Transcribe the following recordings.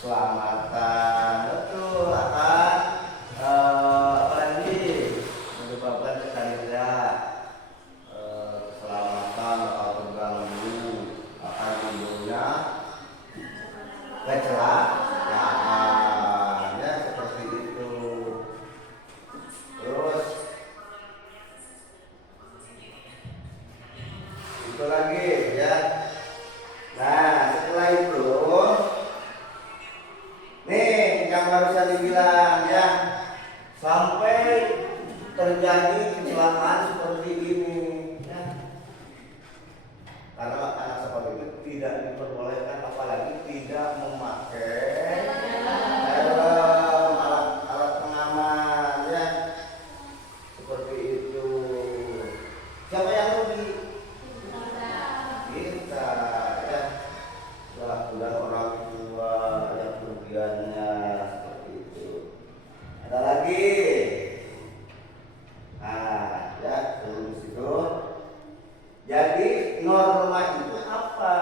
keselamatan, betul akan apalagi menyebabkan sekalinya keselamatan atau terganggu akan timbulnya kecelakaan, ya seperti itu. Terus itu lagi ya. Nah setelah itu nih yang barusan dibilang ya, sampai terjadi kecelakaan seperti ini ya. Karena anak sekolah itu tidak diperbolehkan, apalagi tidak memakai alat pengaman ya, seperti itu. Siapa yang rugi? Kita ya. Udah orang tua yang kerugiannya seperti itu. Ada lagi. Nah, ya sebelum situ. Jadi norma itu apa?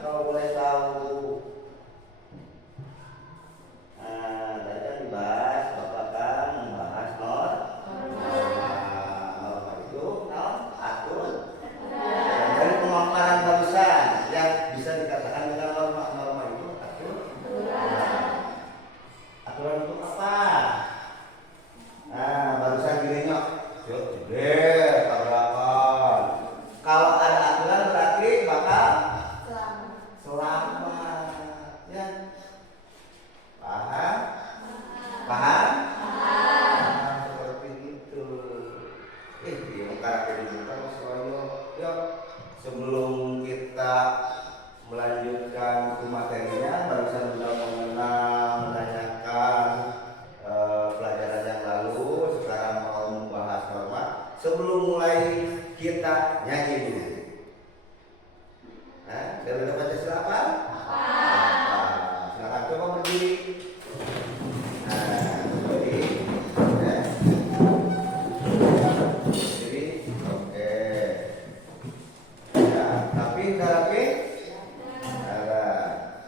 Kalau boleh tahu. Nah, tadi kan dibahas, Bapak kan membahas norma itu, atur. Dari pemaparan barusan yang bisa dikatakan dengan norma itu aturan untuk apa? Nah, barusan gini nyok, tabrakan. Kalau ada aturan berarti bakal selamat, ya. Paham? Paham? Seperti itu. Yang karakter dibuka yuk. Sebelum kita melanjutkan ke materinya, barusan sudah menanyakan pelajaran yang lalu. Sekarang mau membahas norma. Sebelum mulai kita nyanyi dulu. Dari Pancasila apa? Silakan coba berdiri. Berdiri. Berdiri. Oke. Tapi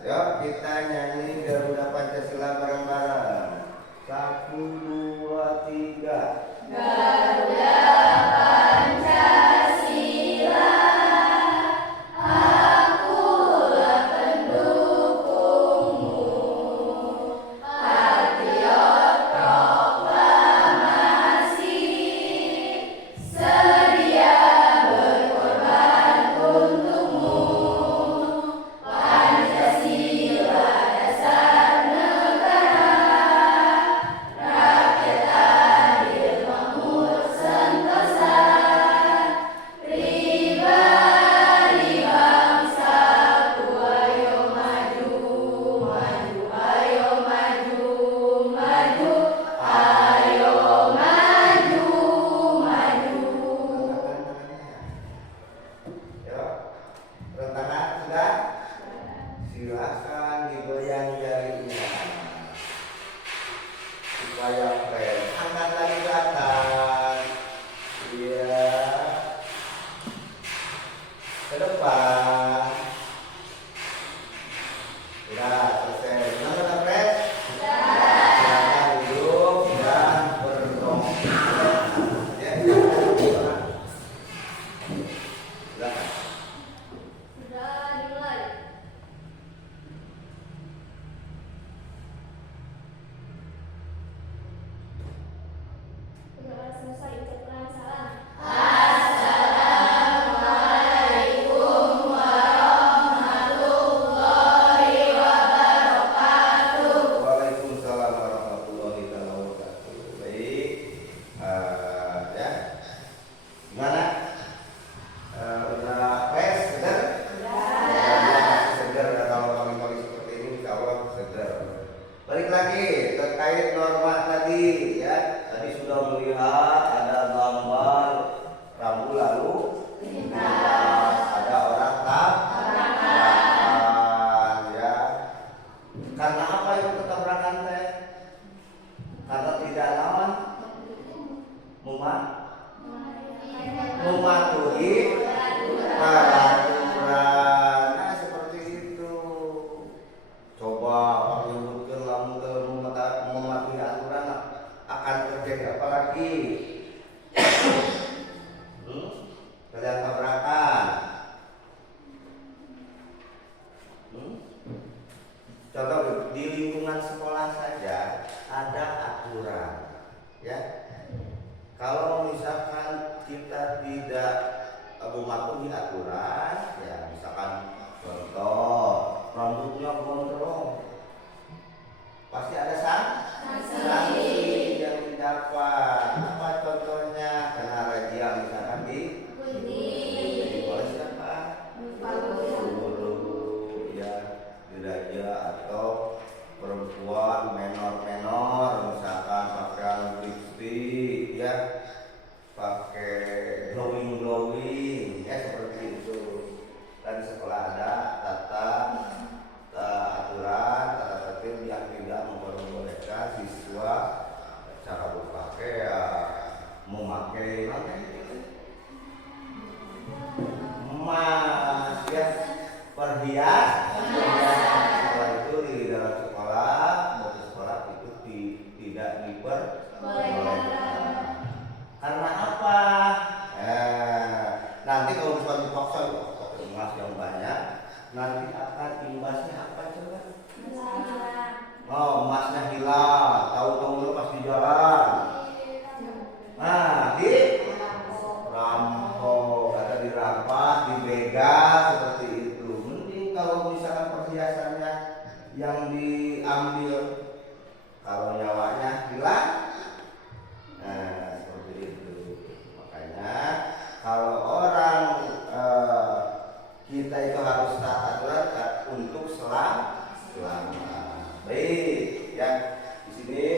yuk kita nyanyi Garuda Pancasila bareng-bareng. 1, 2, 3. Garuda Pancasila, akulah pendukungmu, patriot proklamasi, sedia berkorban untukmu. Pancasila dasar negara, rakyat adil makmur sentosa, pribadi bangsaku ayo maju, maju, ayo maju, maju, ayo maju, maju. Yuk, rentangan sudah? Silakan digoyang jarinya supaya keren. Angkat lagi ke atas. Iya. Ke depan. Sudah selesai. Sudah keren? Silakan duduk dan berdongkrak. Ya, silakan. Sudah dimulai. Sudah selesai ucapan salam. Assalamualaikum warahmatullahi wabarakatuh. Waalaikumsalam warahmatullahi wabarakatuh. Baik, ya. Gimana? Udah fresh, segar? Segar ya, kalau pagi-pagi seperti ini, insya Allah segar. Balik lagi terkait norma tadi, ya. Tadi sudah melihat ada gambar rambu lalu lintas, ada orang tabrakan, ya. Karena apa itu ketabrakan teh? Karena tidak lawan mematuhi peraturan. Nah seperti itu. Coba pakai lagi? Kalian tabrakan? Contoh di lingkungan sekolah saja ada aturan, ya. Kalau misalkan kita tidak mematuhi aturan, ya misalkan contoh rambutnya gondrong, pasti ada sanksi yang didapat. Apa contohnya? Kena razia misalkan di oleh siapa? Guru, ya, dirajia. Atau perempuan menor misalkan pakai lipstick, ya, pakai glowing, ya seperti itu. Dan sekolah ada aturan, tata tertib yang tidak memperbolehkan siswa cara berpakaian, memakai emas, ya, perhiasan. Setelah itu di dalam sekolah, murid sekolah itu tidak diperbolehkan. Karena apa? Nanti kalau misalnya dipaksa pakai emas yang banyak, nanti akan imbasnya apa coba? Oh, emasnya hilang, tahu-tahu pas di jalan. Nah, rampok, atau dirampas, dibegal, seperti itu. Mending kalau misalkan perhiasannya yang diambil, kalau nyawanya hilang, nah seperti itu. Makanya kalau orang kita itu harus taat aturan untuk selamat. Baik, ya. Di sini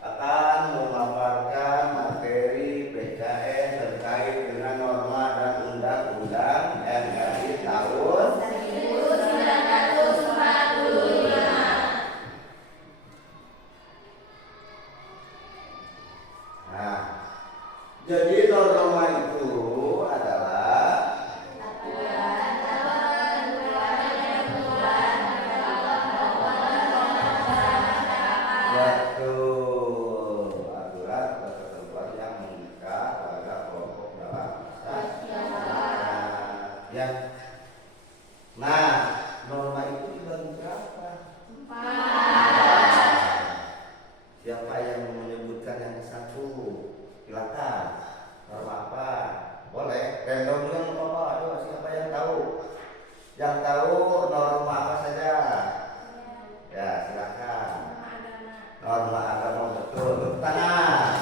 akan memaparkan materi PKN terkait dengan norma dan undang-undang MRI tahun 1945. Nah, jadi norma itu adalah aturan atau ketentuan yang mengikat pada kelompok dalam masyarakat. Ya. Nah, norma itu dibagi berapa? Siapa yang menyebutkan yang satu? Silakan. Norma apa? Boleh. Random juga nggak apa-apa. Ayo, siapa yang tahu? Yang tahu norma apa saja? Ya, silakan. Norma agama, betul. Tepuk tangan.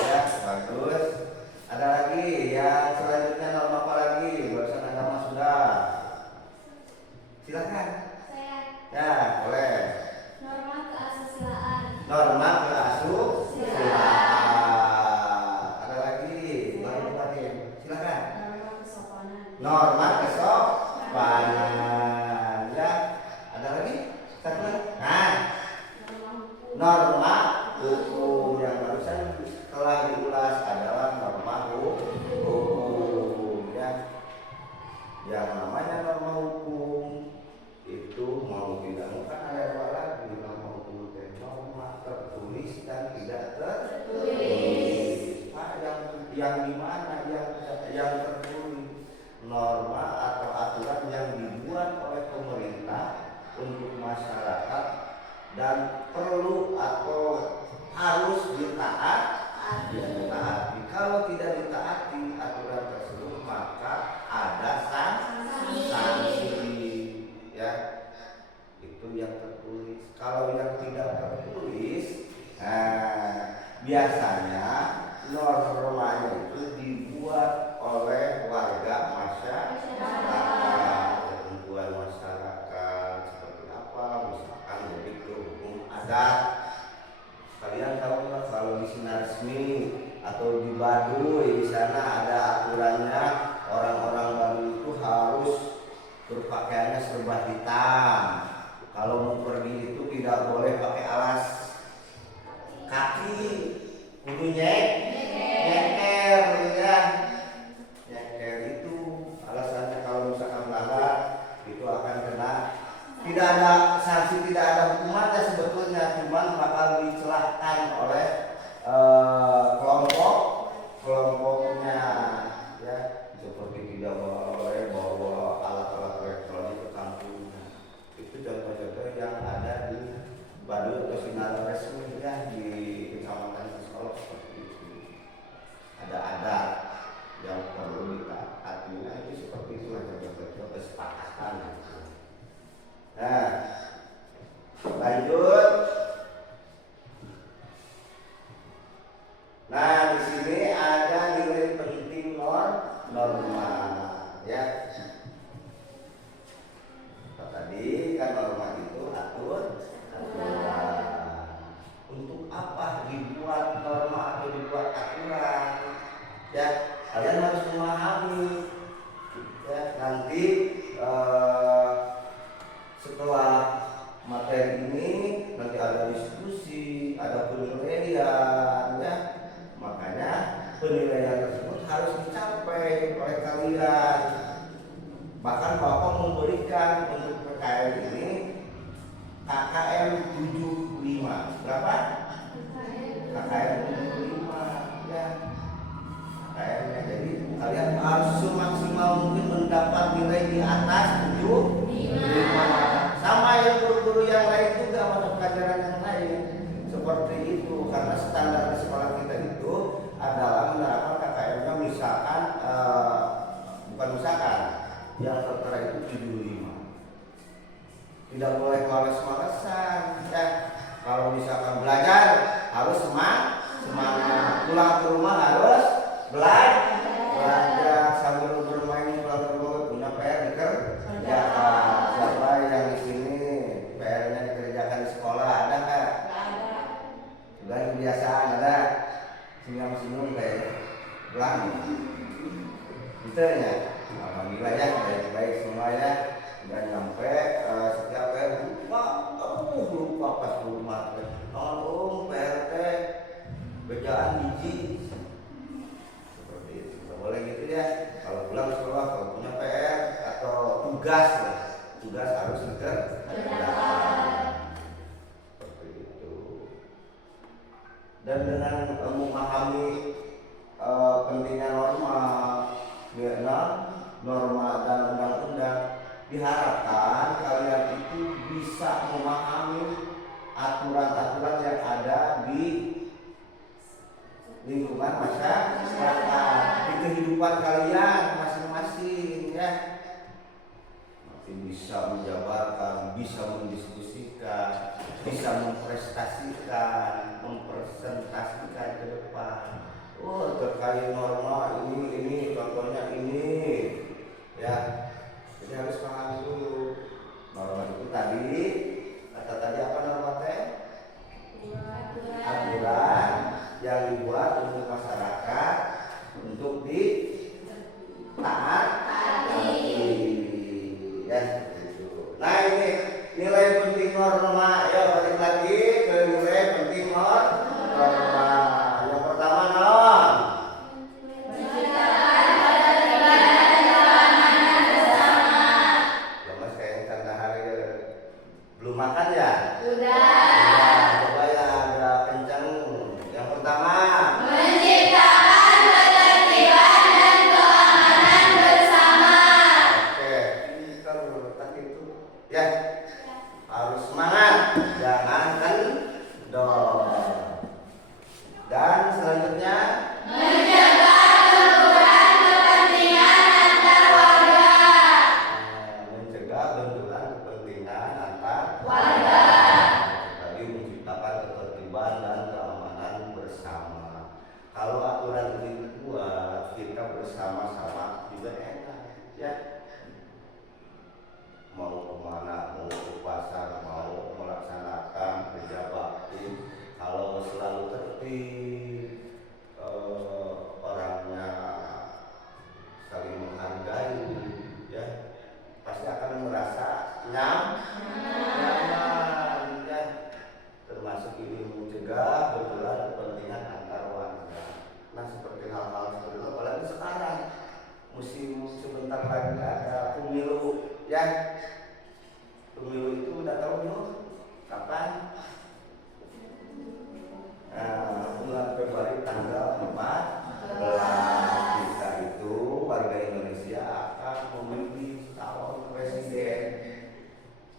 Ya, bagus. Ada lagi yang selanjutnya norma apa lagi? Barusan agama sudah. Silakan. Ya, boleh. Norma keasusilaan. Norma keasusilaan. Ada lagi? Lagi. Silakan. Norma kesopanan. Norma kesopanan. Ya. Ada lagi? Satu lagi. Nah, norma hukum yang barusan telah diulas adalah norma hukum, ya. Yang namanya norma hukum itu mau tidak mau kan ada dua lagi norma hukum dan norma tertulis dan tidak tertulis. Yang di mana yang tertulis? Norma atau aturan yang dibuat oleh pemerintah untuk masyarakat dan perlu atau harus ditaati. Kalau tidak ditaati aturan tersebut maka ada sanksi, ya. Itu yang tertulis. Kalau yang tidak tertulis, biasanya normanya itu dibuat oleh warga masyarakat. Ketentuan masyarakat seperti apa? Misalkan begitu hukum adat. Kalian tahu nggak kalau di Sinar Resmi atau di Baduy di sana ada aturannya, orang-orang Baduy itu harus berpakaiannya serba hitam. Kalau mau pergi itu tidak boleh pakai alas kaki, kudu nyeker, ya. Nyeker itu alasannya kalau misalkan melanggar itu akan kena. Tidak ada sanksi, tidak ada hukumannya sebetulnya, cuma bakal dicelahkan oleh Lanjut. Nah, di sini ada nilai penting norma, ya. Tadi kan norma itu aturan. Untuk apa dibuat norma atau dibuat aturan? Ya, kalian harus memahami. Ya, nanti setelah materi ini nanti ada diskusi, ada penilaian, ya. Makanya penilaian tersebut harus dicapai oleh kalian. Bahkan Bapak memberikan untuk PKM ini KKM 75. Berapa? KKM 75, ya. KKM-nya, jadi kalian harus semaksimal mungkin mendapat nilai di atas 75. Sama yang guru-guru yang lain juga, mata pelajaran yang lain seperti itu, karena standar di sekolah kita itu adalah menerapkan KKM-nya misalkan bukan misalkan yang tertera itu 75. Tidak boleh males-malesan, ya. Kalau misalkan belajar harus semangat, pulang ke rumah harus belajar sambil bermain, pulang ke rumah punya PR dikerjakan. Siapa yang di sini PR-nya dikerjakan di sekolah, ada nggak? Sudah kebiasaan, ada senyum-senyum kayak belang gitu ya. Alhamdulillah ya, baik-baik semuanya. Dan nyampe setiap PR lupa pas rumah. PRT bejaan biji seperti itu. Nggak boleh gitu ya. Kalau pulang sekolah, kalau punya PR atau tugas harus dikerjakan. Seperti itu. Dan dengan memahami pentingnya norma dan undang-undang, diharapkan kalian itu bisa memahami aturan-aturan yang ada di lingkungan masyarakat, di kehidupan kalian masing-masing, ya. Nanti bisa menjabarkan, bisa mendiskusikan, bisa mempresentasikan ke depan. Oh, terkait norma ini contohnya ini, ya. Jadi harus paham dulu. Norma itu tadi, kata tadi apa norma teh? Aturan yang dibuat untuk masyarakat untuk ditaati, ya seperti itu. Nah, ini nilai penting norma, ya balik lagi ke nilai penting norma. Yang pertama non. Belum makan ya? Sudah. Coba ya agak kencang. Yang pertama, Menciptakan ketertiban dan keamanan bersama. oke, pinter letak itu. Ya, harus semangat, jangan kendor. Dan selanjutnya, Menjaga kerukunan kepentingan antar warga. mencegah benturan kepentingan antar Warga. tadi menciptakan ketertiban dan keamanan bersama. Kalau aturan ini dibuat, kita bersama-sama juga enak, ya. Mau kemana, mau ke pasar, mau melaksanakan kerja bakti, kalau selalu tertib, orangnya saling menghargai, ya, pasti akan merasa nyaman, ya. Termasuk ini mencegah benturan kepentingan antar warga. Nah, seperti hal-hal seperti itu, apalagi sekarang musim sebentar lagi ada pemilu, ya. Pemilu itu udah tahu belum? Kapan? Bulan Februari tanggal 14 kita itu warga Indonesia akan memilih calon presiden.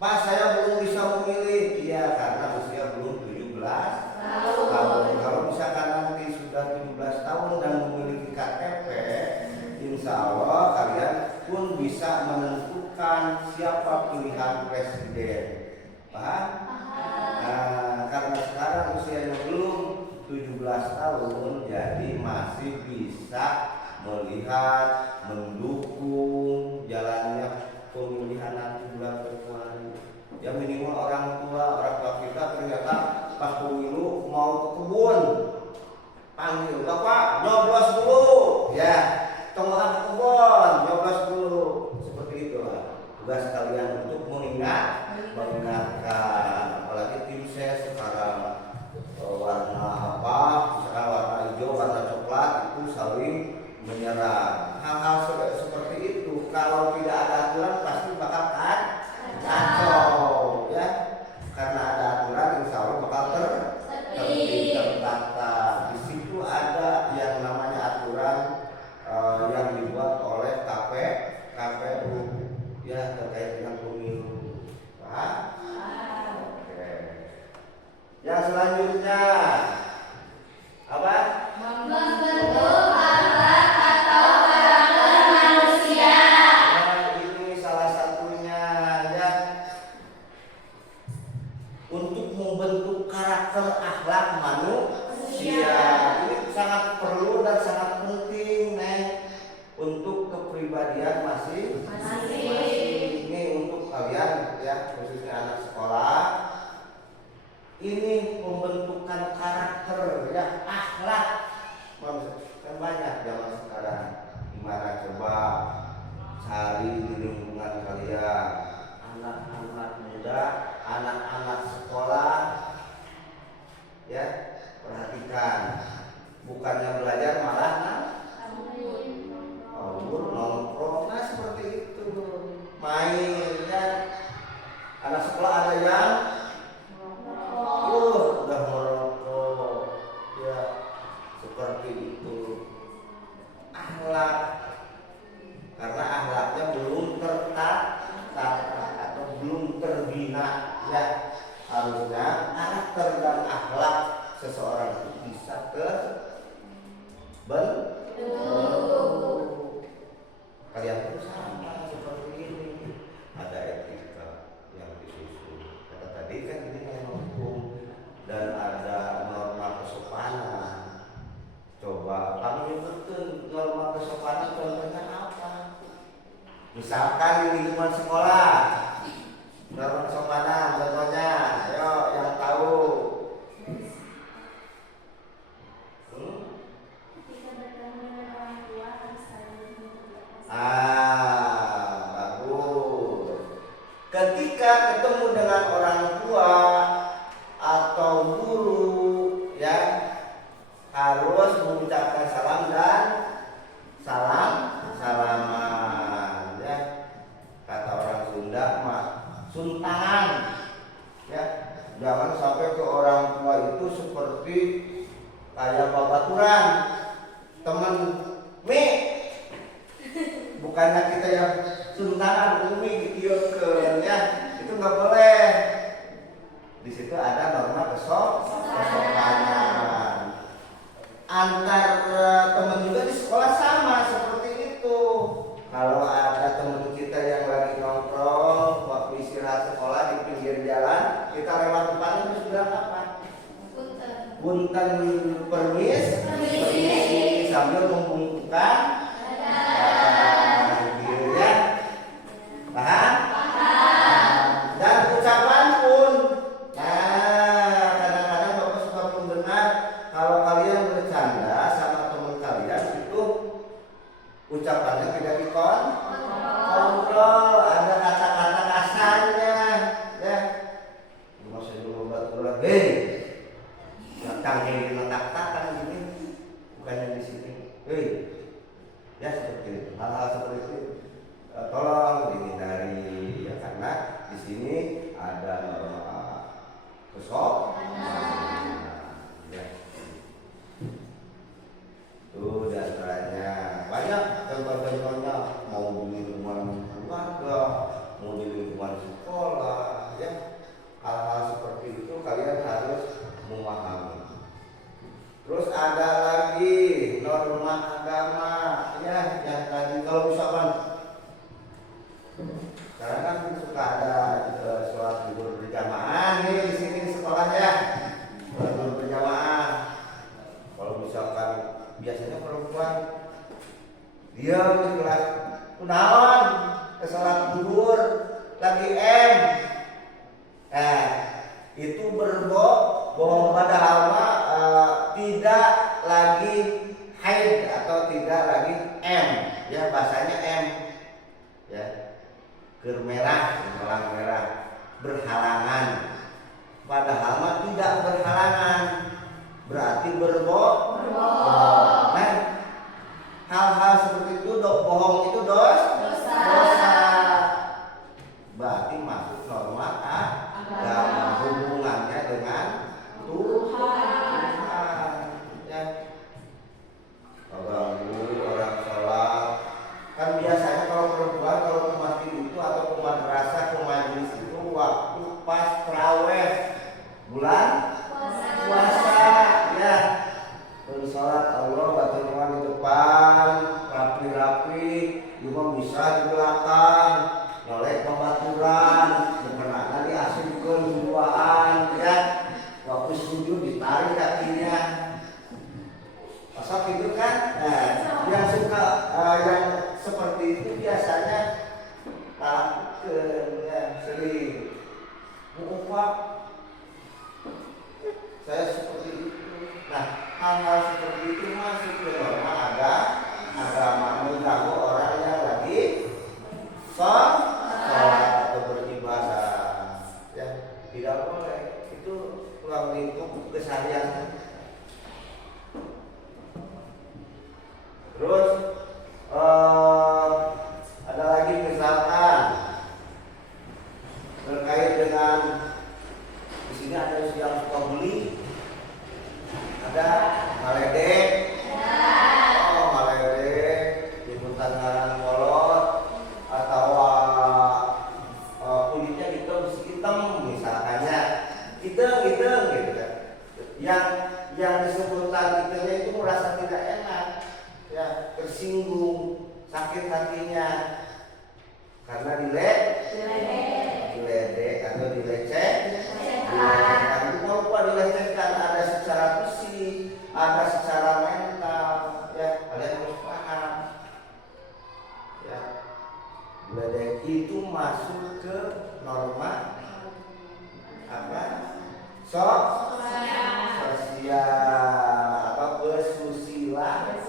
Pak, saya belum bisa memilih. Iya, karena usia belum 17 tahun. Kalau misalkan nanti sudah 17 tahun dan memiliki KTP, insya Allah kalian pun bisa menentukan siapa pilihan presiden. Paham? tahun, jadi masih bisa melihat, mendukung jalannya pemilihan nanti bulan Februari. Ya minimal orang tua kita ternyata pas pemilu mau ke kebun, panggil bapak nyoblos dulu, ya tunggu ke kebun, nyoblos dulu, seperti itulah tugas kalian untuk mengingatkan, apalagi tim saya sekarang warna apa, misalkan warna hijau, warna coklat itu saling menyerang. Hal-hal seperti itu kalau tidak ada aturan pasti bakal kacau, ya. Karena ada aturan insya Allah bakal tertata. Di situ ada yang namanya aturan yang dibuat oleh KPU, ya terkait dengan pemilu. Paham? Oke. Yang selanjutnya apa? Membentuk akhlak atau karakter manusia. Nah, ini salah satunya, ya. Untuk membentuk karakter akhlak manusia ini sangat perlu dan sangat penting, Neng, untuk kepribadian masing-masing. Ini untuk kalian, ya, khususnya anak sekolah. Ini pembentukan karakter, ya, akhlak. Kan banyak zaman sekarang. Gimana coba cari di lingkungan kalian, anak-anak muda, anak-anak sekolah, ya, perhatikan. Bukannya belajar malah kabur, nongkrong, nah seperti itu. Main, ya. Anak sekolah ada yang udah merokok, ya, seperti itu. Akhlak, karena akhlaknya belum tertata atau belum terbina, ya. Harusnya karakter dan akhlak seseorang itu bisa terbentuk. Kalian pun sama seperti ini. Ada etika yang disusun. Kata tadi kan ini norma hukum dan ada norma kesopanan. Coba kamu nyebutkan norma kesopanan contohnya apa? Misalkan di lingkungan sekolah, norma kesopanan contohnya, ayo yang tahu. Bagus. Ketika ketemu dengan orang tua atau guru, ya, harus mengucapkan salam dan salaman, ya. Kata orang Sunda mah suntangan, ya. Jangan sampai ke orang tua itu seperti kayak babaturan, teman mi. Bukannya kita yang suntangan umi gitu, ya, itu nggak boleh. Di situ ada norma kesopanan. Antar teman juga di sekolah sama seperti itu. Kalau ada teman kita yang lagi nongkrong waktu istirahat sekolah di pinggir jalan, kita lewat depan terus bilang apa? Punten permis, sambil membungkukkan. Paham? Dan ucapan pun, nah, kadang-kadang Bapak suka mendengar kalau kalian bercanda sama teman kalian itu ucapannya tidak dikontrol, ada kata-kata kasarnya, ya. Masih dulu baturan, hei, datang ini letak-letakkan gini, bukannya di sini, hei, ya seperti itu, hal-hal seperti itu. Tolong dihindari, ya, karena di sini ada norma kesopanan, ya. Itu diantaranya banyak contoh-contohnya, mau di lingkungan keluarga, mau di lingkungan sekolah, ya. Hal-hal seperti itu kalian harus memahami. Terus ada lagi norma agama, ya, yang tadi kalau misalkan sekarang kan suka ada sholat libur berjamaah nih di sini di sekolah, ya, sholat libur berjamaah. itu berbohong padahal tidak lagi haid atau tidak lagi M, ya bahasanya M, ya merah, melang merah, berhalangan. Padahal mah tidak berhalangan, berarti berbohong. Nah, hal-hal seperti itu bohong itu dosa. Berarti masuk norma agama, hubungannya dengan Tuhan. Ya. Orang sholat kan biasanya kalau perempuan kalau ke masjid itu atau ke madrasah ke majelis itu waktu pas tarawih bulan puasa, ya terus sholat Allah batalkan di depan rapi-rapi, cuma bisa di belakang noleh pembaturan sebenarnya diasingkan duaan, ya waktu sujud ditarik kakinya pasal itu kan. Nah, yang suka yang seperti itu biasanya sering mengupah saya seperti itu. Nah, hal-hal seperti itu masuk ke norma agama, mengganggu orang yang lagi sholat atau beribadah, ya tidak boleh. Itu ruang lingkup keseharian. Terus ada lagi misalkan terkait dengan di sini ada yang suka beli, ada maledek, maledek, liputan ngaran kolot atau kulitnya hitam misalkannya, hitam gitu kan. Yang disebutkan hitamnya itu merasa tidak enak, ya tersinggung, sakit hatinya karena diledek atau dilecehkan. Bukan lupa dilecehkan, ada secara fisik, ada secara mental, ya kalian harus paham. Ya, diledek itu masuk ke norma apa? Sosial atau kesusilaan,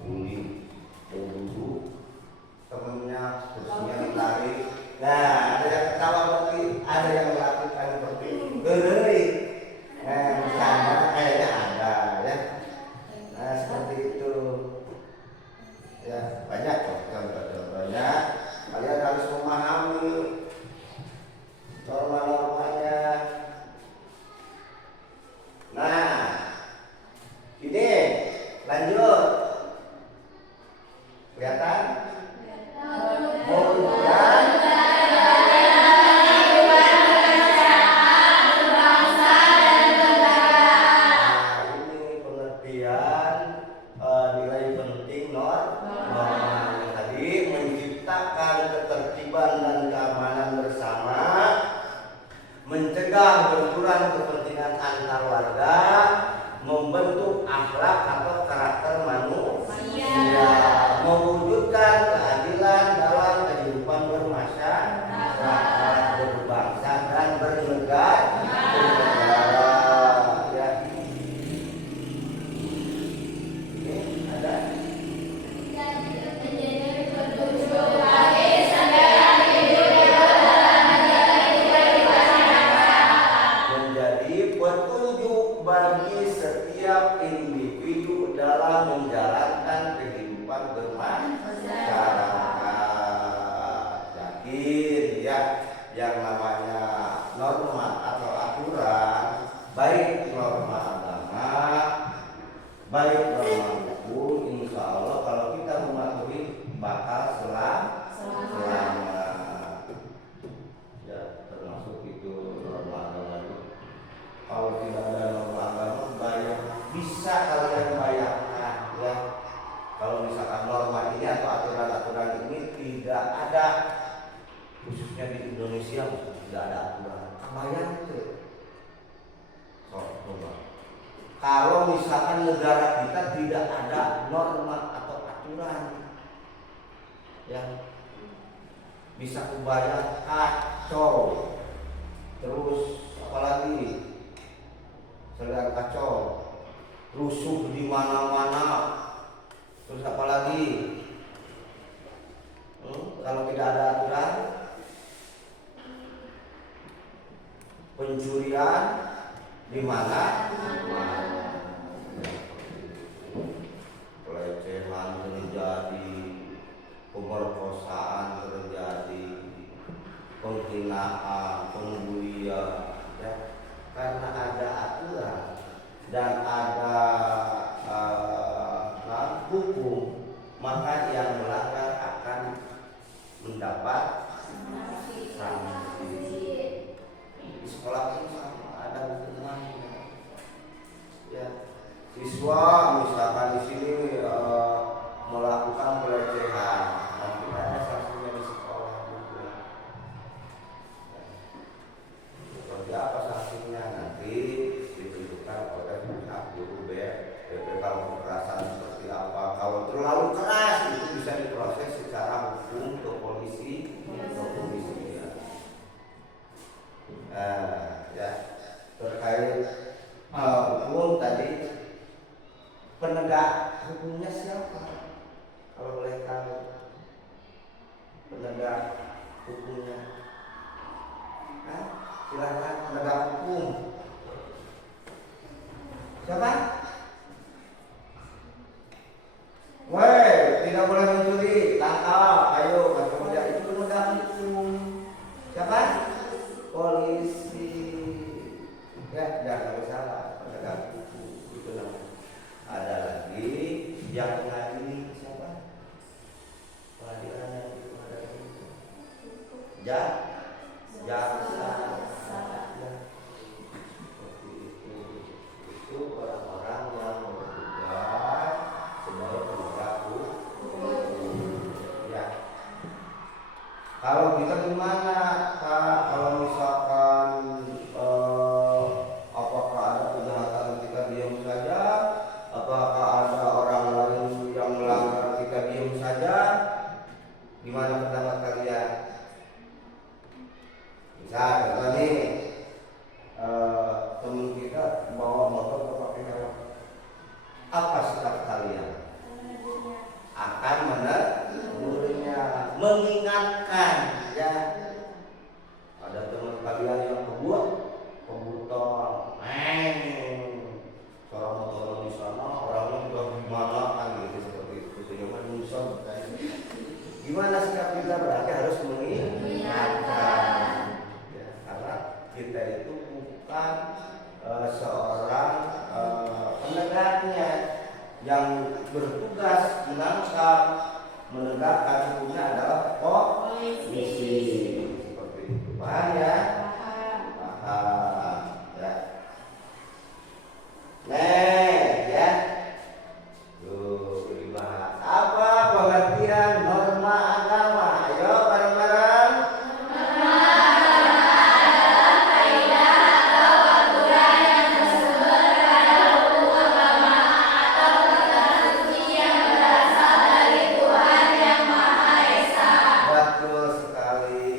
bully, membunuh temennya, terusnya ditarik. Nah, ada yang ketawa berarti, ada yang melakukan seperti gerai. Misalnya kayaknya ada, ya. Nah, seperti itu. Ya, banyak kok contoh-contohnya. Kalian harus memahami norma-normanya. Nah, ini lanjut. Kelihatan? Mewujudkan ini pengertian nilai penting norma tadi, menciptakan ketertiban dan keamanan bersama, mencegah benturan kepentingan antar warga, membentuk akhlak atau karakter manusia, mewujudkan keadilan dalam kehidupan bermasyarakat, berbangsa dan bernegara. Ya. Ini ada. Menjadi petunjuk bagi setiap individu dalam menjalankan kehidupan bermasyarakat. Yakin ya, yang namanya norma atau aturan, baik norma agama, baik norma hukum, insya Allah kalau kita mematuhi bakal selamat. Ya, termasuk itu norma agama itu. Kalau tidak ada norma agama, bayar bisa kalian bayarkan, ya. Kalau misalkan norma ini atau aturan-aturan ini tidak ada, khususnya di Indonesia tidak ada aturan, bayar itu. Kalau misalkan negara kita tidak ada norma atau aturan, ya bisa kubayar kacau. Terus apalagi sedang kacau, rusuh di mana-mana. Terus apalagi kalau tidak ada aturan, pencurian di mana? Pelecehan terjadi, pemerkosaan terjadi, penghinaan, pembulian, ya. Karena ada aturan dan ada hukum, maka yang melanggar akan mendapat sanksi. Di sekolah pun sama, ada hukumannya. Ya, siswa misalkan di sini melakukan pelecehan, nanti ada sanksinya di sekolah juga. Seperti apa sanksinya nanti ditentukan oleh pihak guru BPK. Kekerasan seperti apa? Kalau terlalu keras itu bisa diproses secara hukum ke polisi, ya. Terkait hukum tadi, penegak hukumnya siapa? Kalau boleh tahu, penegak hukumnya, silakan penegak hukum. Siapa? Woi, tidak boleh mencuri, tangkap, ayo, kemudian itu penegak hukum. Siapa? Polisi. Ya, jangan salah, penegak hukum itu namanya. Ada lagi yang mengadili, siapa? Pengadilan yang mengadili. Jaksa. Ya. Seperti itu. Itu orang-orang yang bertugas sebagai penegak hukum. Ya. Kalau kita gimana, Kak? Kalau misalkan apakah ada kejahatan kita diam saja? Apakah ada orang lain yang melanggar kita diam saja? Gimana pendapat kalian? Misal contoh nih, teman kita bawa motor ke pakai helm. Apa sikap kalian? Akan menegurnya, mengingatkan, ya. Ada teman kalian yang kebutuhan, seorang motor di sana, orangnya juga gimana kan gitu, seperti itu. Jangan musuh. Gimana sikap kita? Berarti harus mengingatkan, ya, karena kita itu bukan seorang penegaknya yang bertugas menangkap, menegakkan hukumnya adalah polisi. Seperti itu. Paham ya? Paham. Ya. Ya. Tuh, dibahas. Apa pengertian norma agama? Ayo bareng-bareng. Betul sekali.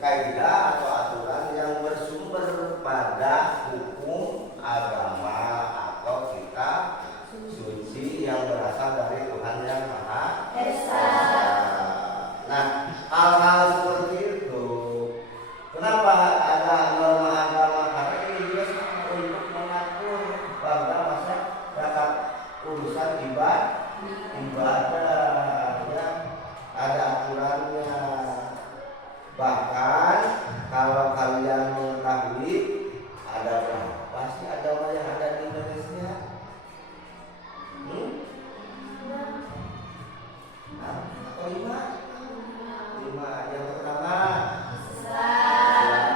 Kaidah atau aturan yang bersumber pada hukum agama atau kitab suci yang berasal dari Tuhan Yang Maha Esa. Nah, hal-hal seperti itu, kenapa ada norma agama? Karena ini juga untuk mengatur bangsa masyarakat urusan ibadah, ya, ada aturannya. Bahkan kalau kalian mengetahui ada berapa sih agama yang ada di Indonesia? Lima. Yang pertama Islam.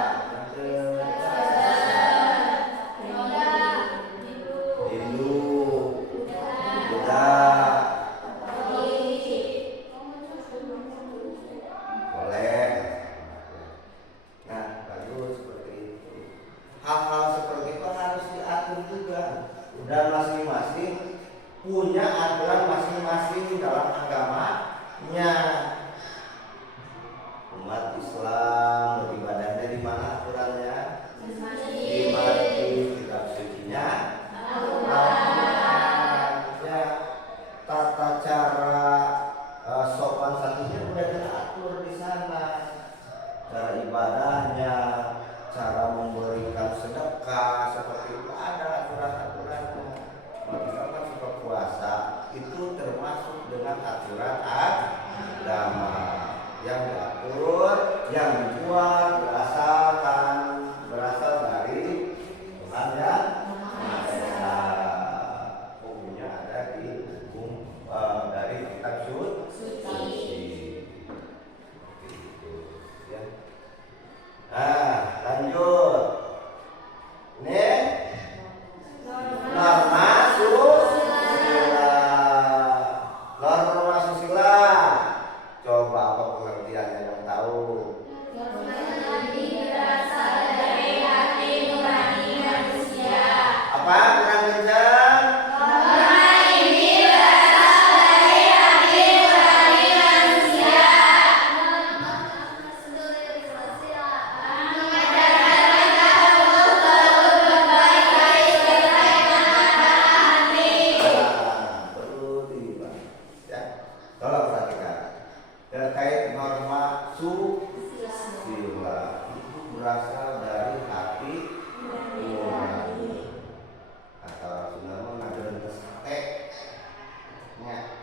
berasal dari hati nurani. Atau Sunda mah ngadeun sate nya.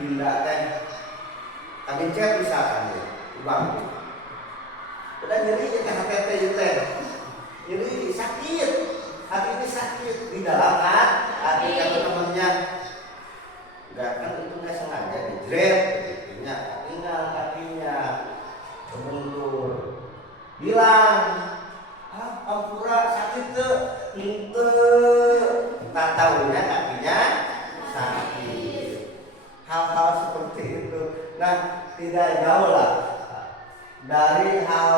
Pindah teh kagencet misalkan ya, bang. Udah nyeri ya teh hati teh. Nyeri sakit. Hati ini sakit di dalam hati kata temannya. Udah kan itu nggak sengaja dijret, begitunya tinggal kakinya mundur. Bilang, ampura sakit tuh, itu tak tahunya kakinya sakit. Hal-hal seperti itu. Nah, tidak jauh lah dari hal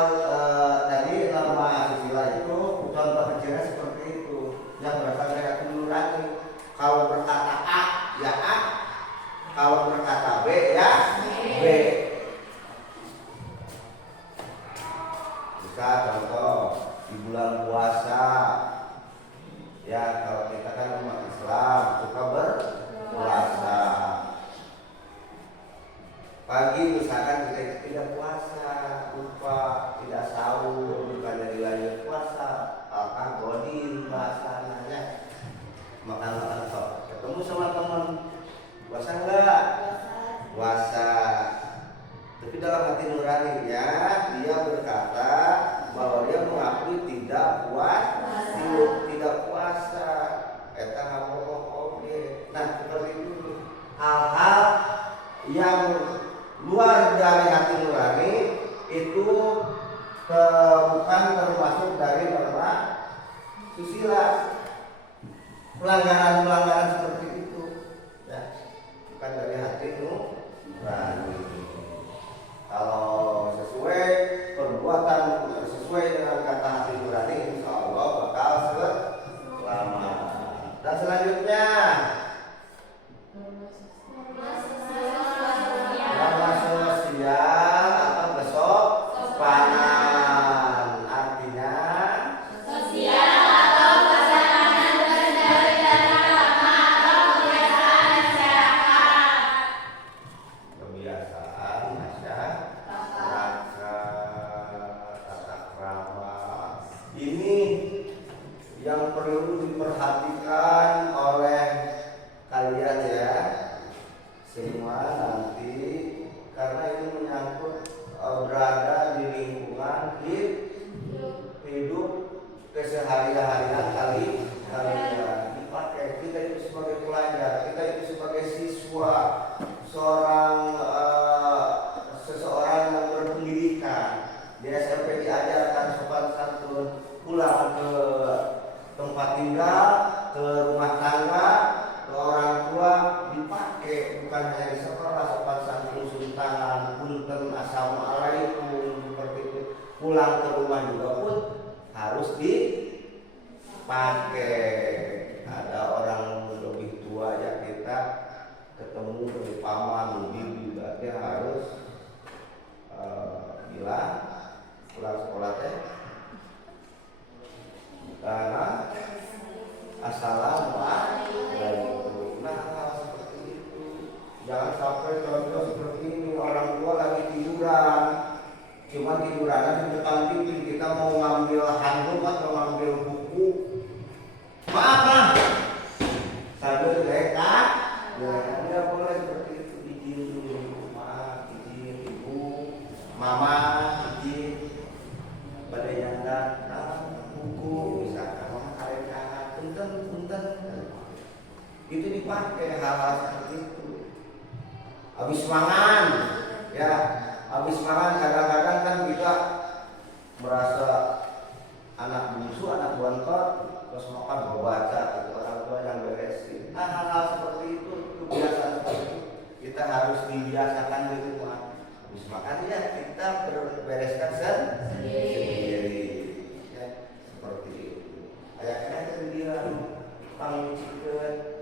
tadi norma asusila itu. Contoh kecilnya seperti itu yang berasal dari hati nurani. Kalau berkata A ya A, kalau berkata B ya B. Bisa contoh di bulan puasa ya, kalau kita kan umat Islam suka berpuasa. Pagi misalkan kita tidak puasa, lupa tidak sahur, bukan dari lanjut puasa, godin bahasananya, makan sok. Ketemu sama teman, puasa enggak? Puasa. Tapi dalam hati nuraninya dia berkata bahwa dia mengakui tidak puasa. Eta ngomong oke. Nah, seperti itu. Hal-hal yang luar dari hati nurani itu bukan termasuk dari norma susila. Pelanggaran seperti itu ya, bukan dari hati nurani. Kalau sesuai perbuatan, sesuai dengan kata hati nurani, insya Allah bakal selamat. Dan selanjutnya norma sosial atau besok panan, artinya sosial atau pasangan berasal dari agama atau kebiasaan masyarakat. Kebiasaan masyarakat, tata krama. Ini yang perlu diperhatikan oleh kalian ya semua nanti, karena ini menyangkut berada di lingkungan hidup keseharian kalian dipakai. Kita itu sebagai pelajar, kita itu sebagai siswa, seseorang yang berpendidikan di SMP diajarkan sopan santun, pulang ke tempat tinggal, ke rumah tangga, ke orang tua dipakai, bukan hanya di sekolah sopan santun, sultan, punten, assalamualaikum seperti itu. Pulang ke rumah juga pun harus dipakai. Ada orang lebih tua ya, kita ketemu dari paman, bibi juga dia harus bilang pulang sekolah teh karena assalamualaikum. Nah, hal seperti itu jangan sampai contoh seperti ini, orang tua lagi tiduran, cuma tidurannya di depan TV, kita mau ngambil handuk atau ngambil buku, maaf mah sambil direkat, tidak boleh seperti itu. Izin dulu, maaf, izin ibu, mama, izin pada yang datang buku, misalkan mama karena punten, itu dipakai hal-hal seperti itu. Habis mangan, ya, habis mangan kadang-kadang kan kita merasa anak bungsu, anak bontot, terus makan berbaca, itu orang tua yang beresin. Nah, hal-hal seperti itu kebiasaan seperti itu kita harus dibiasakan di rumah. Habis makan ya kita bereskan sendiri, ya, seperti itu. Ayahnya sendirian, pangcikan,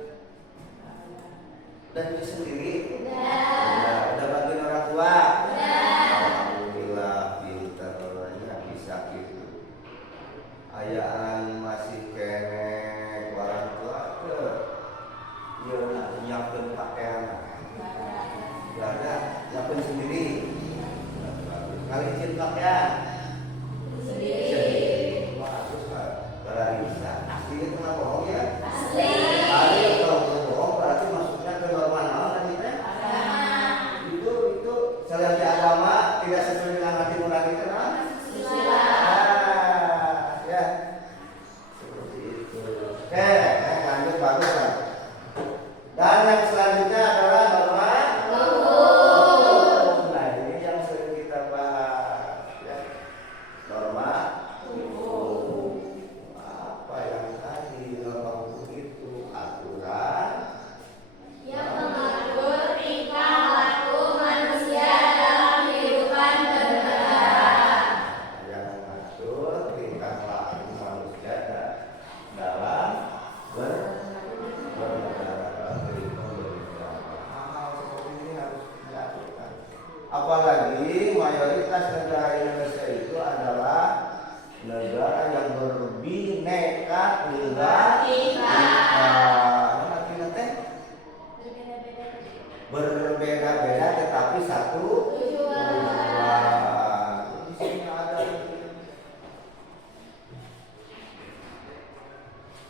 dan itu sendiri. Udah bantuin orang tua. Alhamdulillah pinternya bisa gitu. Ayaan masih kene orang tua ke, nyiapin pakaian. izin pakaian? Sedih. Bagus Pak. Berarti bisa. Asli itu nggak bohong ya? Asli. Kalau bohong berarti masuknya ke norma naon tadi teh? Itu selain di agama tidak sesuai dengan hati nurani itu nah? Ya. Seperti itu. Oke, lanjut bagus kan? Dan yang selanjutnya adalah norma hukum. Nah, ini yang sering kita bahas ya. Norma hukum. Apa yang tadi norma hukum itu? Aturan Yang mengatur tingkah laku manusia dalam kehidupan bernegara. yang mengatur tingkah laku manusia dalam bernegara, dalam kehidupan bernegara. Hal-hal seperti ini harus dilakukan. Apalagi mayoritas negara Indonesia itu adalah negara yang berbineka tunggal ika. Artinya teh berbeda-beda tetapi satu tujuan. Di sini ada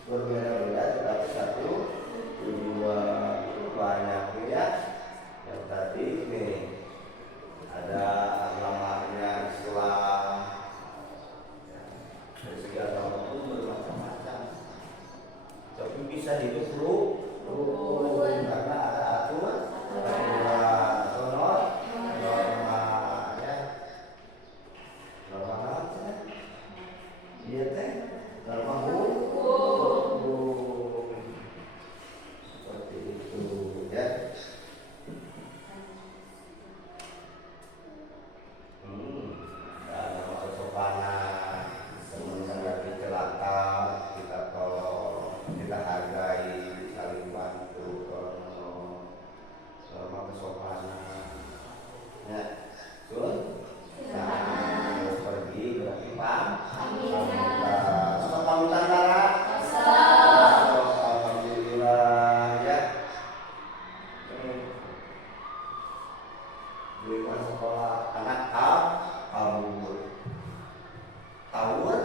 berbeda-beda tetapi satu tujuan. Banyak ya. Yang tadi ini ada agamanya Islam. Dari segi agama pun bermacam-macam. Tapi bisa hidup rukun karena ada aturan, norma ya. Norma apa ya? Dia teh norma hukum. Seperti itu ya. Dan norma kesopanan, teman lagi celaka kita tolong, kita hargai, saling bantu. Norma kesopanan ya. Betul? Nah, pergi berarti pamitan. Apa pamitan Lara? Alhamdulillah ya. Berikan sekolah anak Tawur.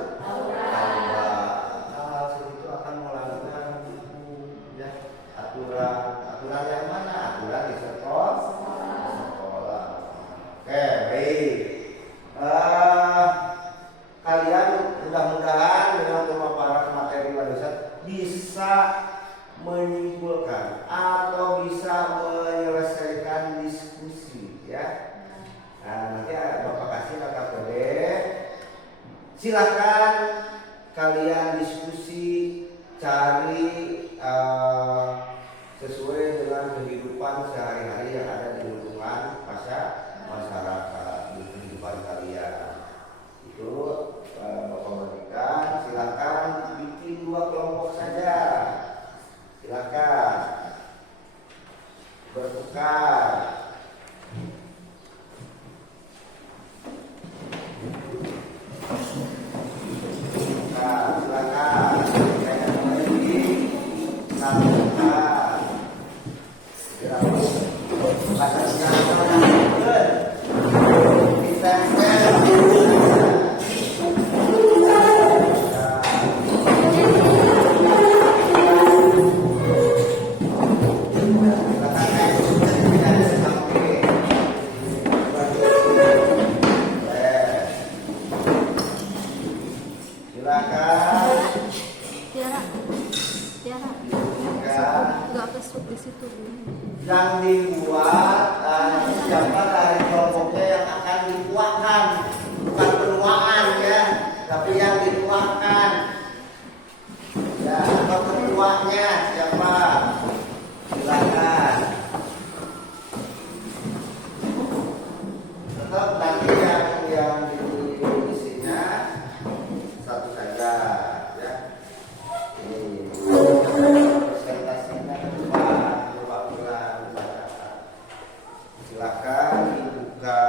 Hal segitu akan melanggar ya aturan yang mana? Aturan di sekolah. Oke, baik. Kalian mudah-mudahan dengan pemaparan materi warisan bisa menyimpulkan atau bisa menyelesaikan diskusi ya. Nah, nanti Bapak kasih KKPD. Silakan kalian diskusi, cari sesuai dengan kehidupan sehari-hari yang ada di lingkungan masyarakat, di kehidupan kalian. Itu Bapak berikan. Silakan bikin 2 kelompok saja. Silakan bertukar. Silakan. Yang dibuat siapa dari kelompoknya yang akan dituakan, bukan penuaan ya, tapi yang dituakan ya, atau ketuanya siapa, silakan. Tetap nanti yang isinya satu saja ya. Ini presentasinya silakan dibuka,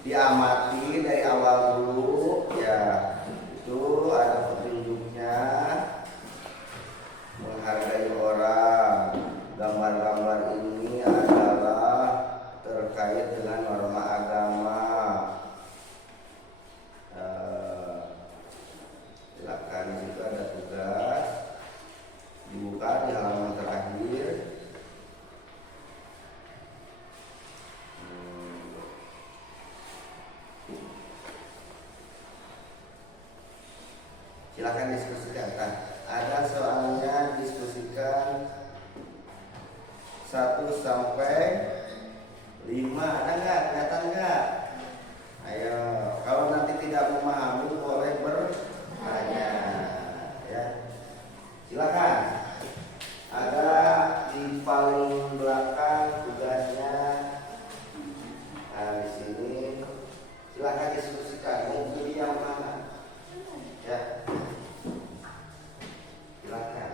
diamati dari awal dulu ya. Itu ada petunjuknya, menghargai orang. Gambar-gambar ini adalah terkait dengan norma agama Silakan diskusikan. Nah, ada soalnya diskusikan 1 sampai 5. Ada nggak? Kelihatan nggak? Ayo, kalau nanti tidak memahami boleh bertanya. Ya, silakan. Ada di paling belakang tugasnya. Nah, di sini silakan diskusikan. Mau pilih yang mana? Ya, silakan.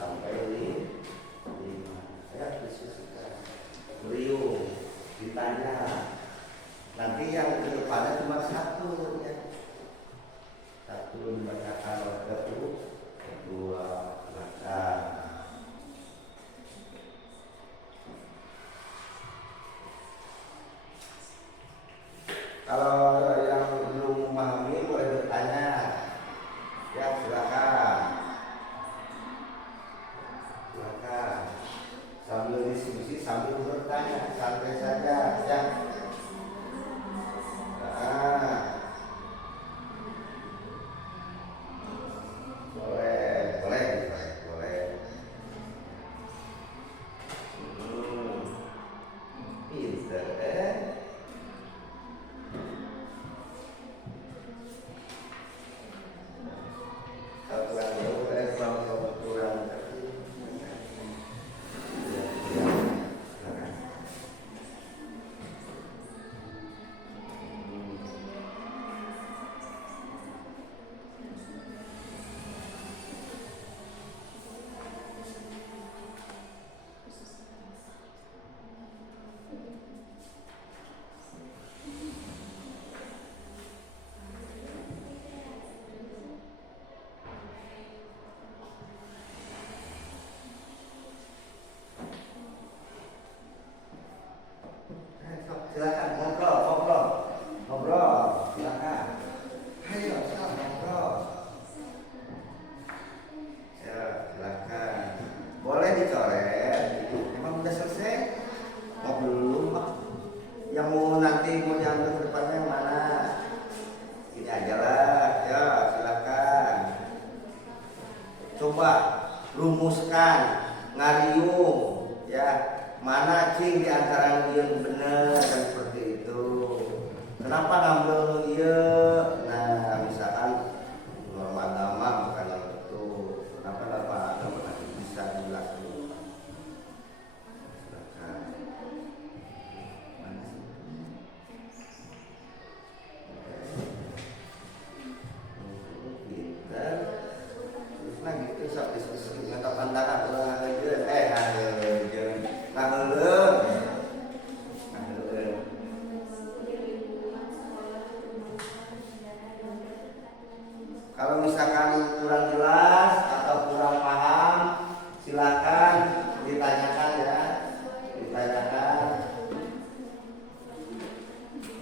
Sampai 5. Ya, diskusikan. Beliau ditanya. Nanti yang ke depannya cuma 1 ya. 1 dibacakan oleh kedua silakan. Kalau yang belum memahami boleh bertanya. Ya, silakan. Silakan. Sambil diskusi sambil bertanya, santai saja ya. Nah, boleh. Pinter kurang. Silakan ngobrol, silakan. Ayo, ngobrol. Ya, silakan. Boleh dicoret. Emang udah selesai? Mau belum, Pak? Yang mau nanti mau diambil ke depannya yang mana? Ini aja lah. Ya, silakan. Coba rumuskan, ngariung, ya. Mana cing di antara yang benar dan seperti itu. Kenapa ngambil iya? Nah, misalkan norma agama bukan yang itu. Kenapa agama nanti bisa dilakukan? Silakan. Mana sih? Pintar. Terus lagi itu sok diskusi ngetok pandangan ulang aja. Kalau misalkan kurang jelas atau kurang paham, silakan ditanyakan ya.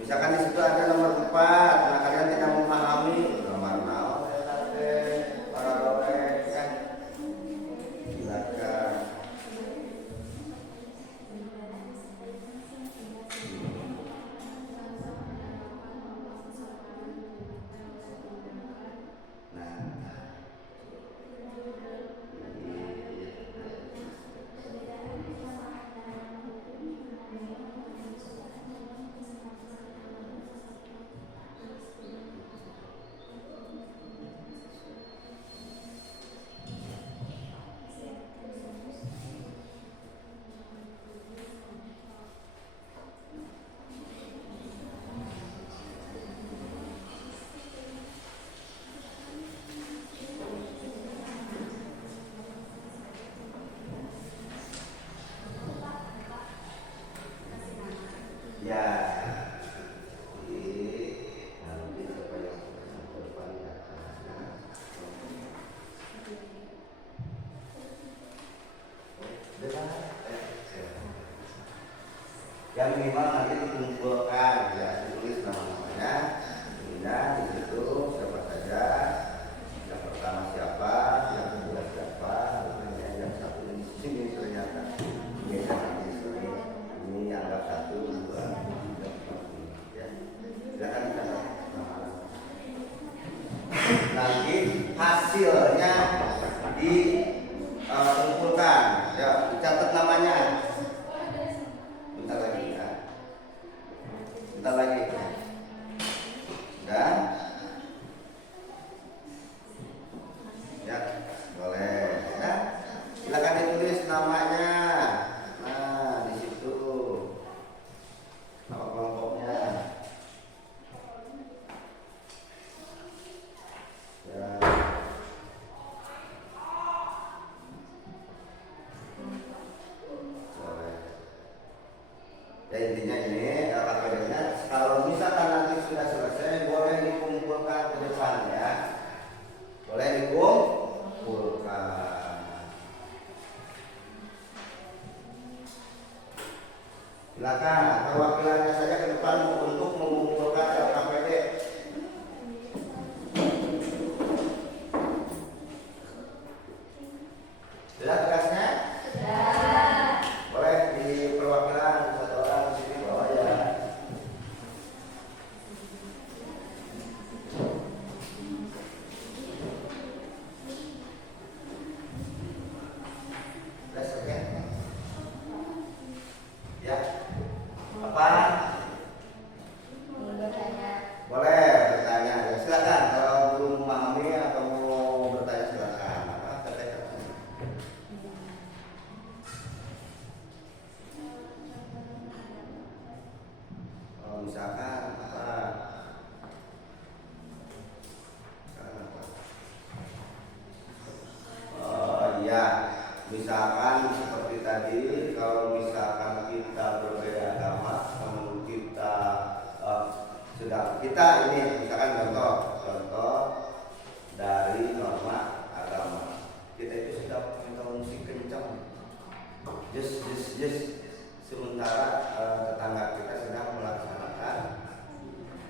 Misalkan di situ ada nomor 4, nah kalian tidak memahami nomor naon para lorek kan. Silakan. Yang minimal nanti dikumpulkan, ya ditulis nama-namanya, kemudian di situ siapa saja, yang pertama siapa, yang kedua siapa, kemudian yang satu ini sini ternyata ini ini anggap 1, 2, 3, 4, 5, ya. Silakan kita nama-nama. intinya ini KPD-nya kalau misalkan nanti sudah selesai boleh dikumpulkan ke depan ya. Boleh dikumpulkan. Silakan perwakilannya saja ke depan untuk mengumpulkan LKPD. Sudah tugasnya? Sudah. Boleh di perwakilan satu orang di sini bawa ya. Oke. Ya. Apa? Mau bertanya. Boleh bertanya. Ya, silakan kalau belum memahami atau mau bertanya silakan. Apa terkait? Oh, misalkan apa? Misalkan apa? Oh iya, misalkan seperti tadi, kalau misalkan kita berbeda agama, namun kita sudah kita ini misalkan contoh dari norma agama, kita itu sudah punya musik kencang, just, sementara tetangga kita sedang melaksanakan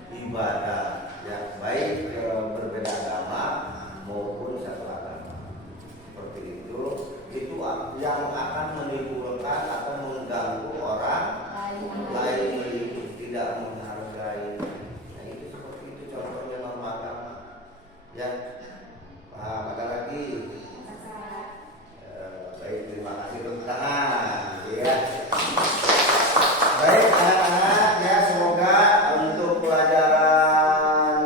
ibadah, ya baik berbeda agama maupun satu agama. Seperti itu yang akan menimbulkan atau mengganggu orang lain, tidak menghargai. Nah itu seperti itu contohnya norma agama. Ya, paham? Ada lagi? Baik, terima kasih tepuk tangan. Ya. Baik anak-anak ya, semoga untuk pelajaran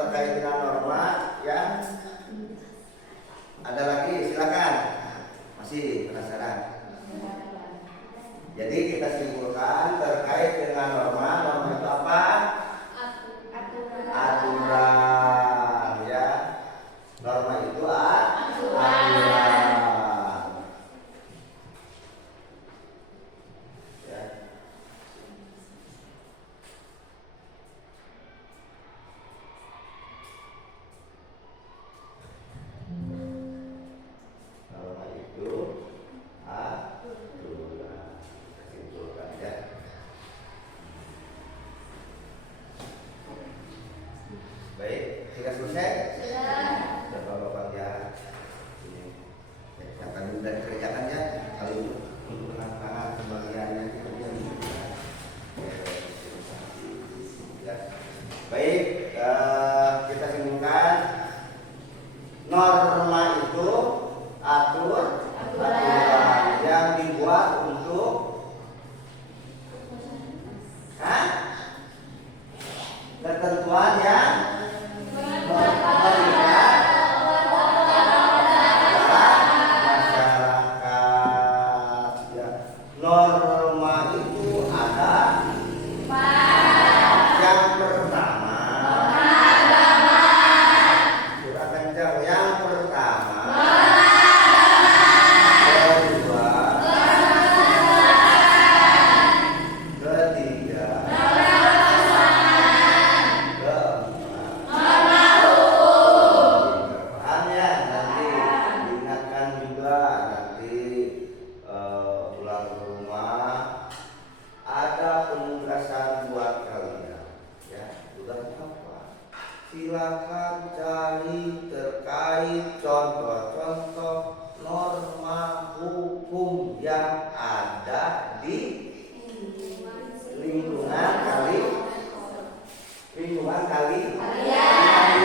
terkait dengan norma ya. Ada lagi, silakan. Masih penasaran? Jadi kita simpulkan terkait dengan norma itu apa? Aturan ya. Norma itu aturan. Ya. Norma itu aturan. Simpulkan ya. Baik, sudah selesai? Sudah. Sudah Bapak ya. Ini yang akan sudah dikerjakan ya. Kalau itu untuk tangan pembagiannya kita ya. Baik, kita simpulkan norma itu aturan yang dibuat untuk ketentuan yang masyarakat ya. Norma itu ada yang pertama surat kencang, yang pertama kedua ketiga paham ya, nanti diingatkan juga nanti pulang ke rumah ada penugasan buat kalian ya. Tugas apa? Silakan cari terkait contoh-contoh norma hukum yang ada di lingkungan kalian di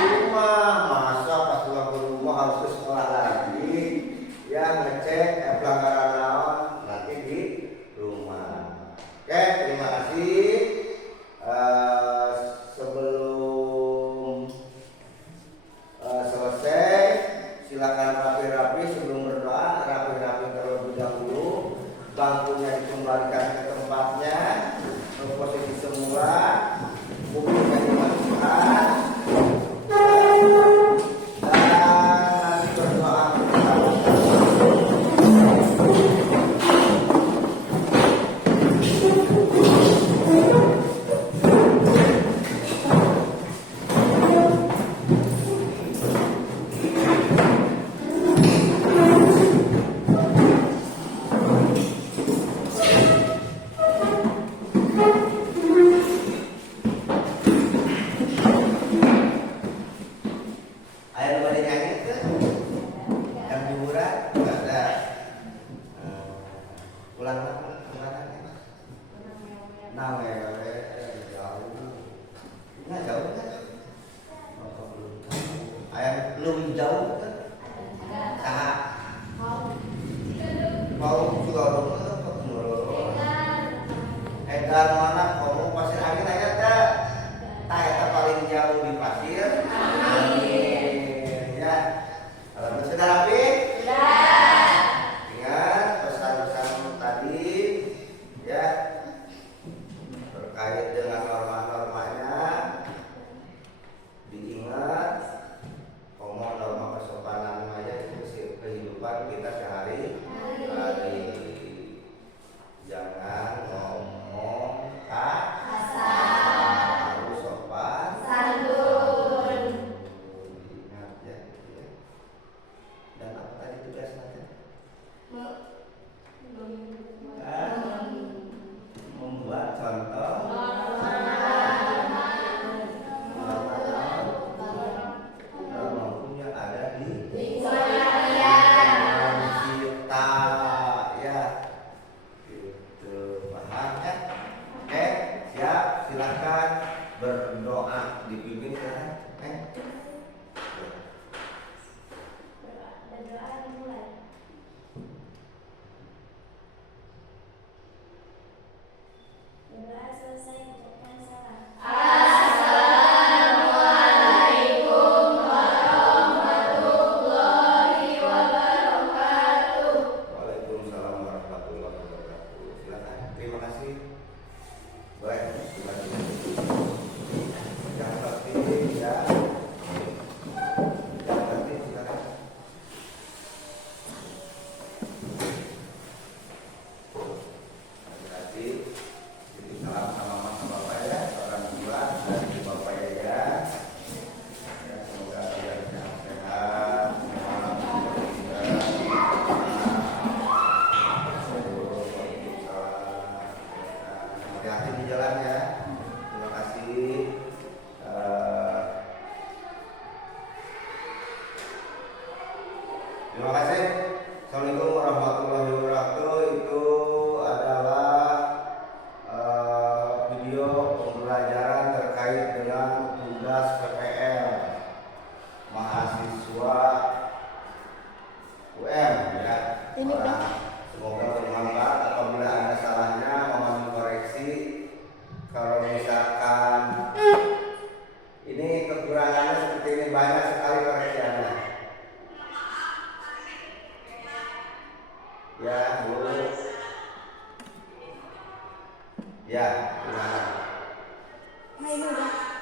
rumah. Masa pas pulang ke rumah harus ke sekolah lagi ya, ngecek pelanggaran lawan nanti di rumah. Oke, terima kasih. Sebelum selesai silakan rapi-rapi sebelum berdoa, rapi-rapi terlebih dahulu, bangkunya dikembalikan ke tempatnya, ke posisi semula, bukunya dimasukkan, dan berdoa. jalan kemana? Nah, jauh. Nggak jauh kan? Bapak belum tahu. Ayam belum jauh kan? Nah, mau juga belum. Edan mana kamu pasir angin aja tak? Tak eta paling jauh di pasir. Amin. Ya. Kalau sudah rapi? Sudah. Ingat pesan-pesan tadi ya terkait dengan norma-normanya diingat. Ngomong norma kesopanan aja itu kehidupan kita sehari-hari. Jangan ngomong Kasar. harus sopan Santun. ingat ya, ya. Dan apa tadi tugasnya? Membuat contoh norma yang ada di kita ya. Gitu, paham ya? Oke, siap, silakan berdoa dipimpin sekarang. Berdoa dimulai. Berdoa selesai ucapkan salam. Assalamualaikum warahmatullahi wabarakatuh. Waalaikumsalam warahmatullahi wabarakatuh. Silakan. Terima kasih. Baik, silakan. Yang terpilih ya. Yang terpilih silakan. Terima kasih. Jadi salam sama mama bapak ya, orang tua dan ibu bapak ya. Ya, semoga kalian sehat, hati-hati di jalan ya. Terima kasih. Terima kasih. Assalamualaikum warahmatullahi wabarakatuh. Itu adalah video pembelajaran terkait dengan tugas PPL mahasiswa UM ya. Ini, Pak. Semoga bermanfaat. Apabila ada salahnya mohon dikoreksi. Kalau misalkan ini kekurangannya seperti ini, banyak sekali koreksiannya. Ya, Bu. Ya, gimana? Nah ini udah.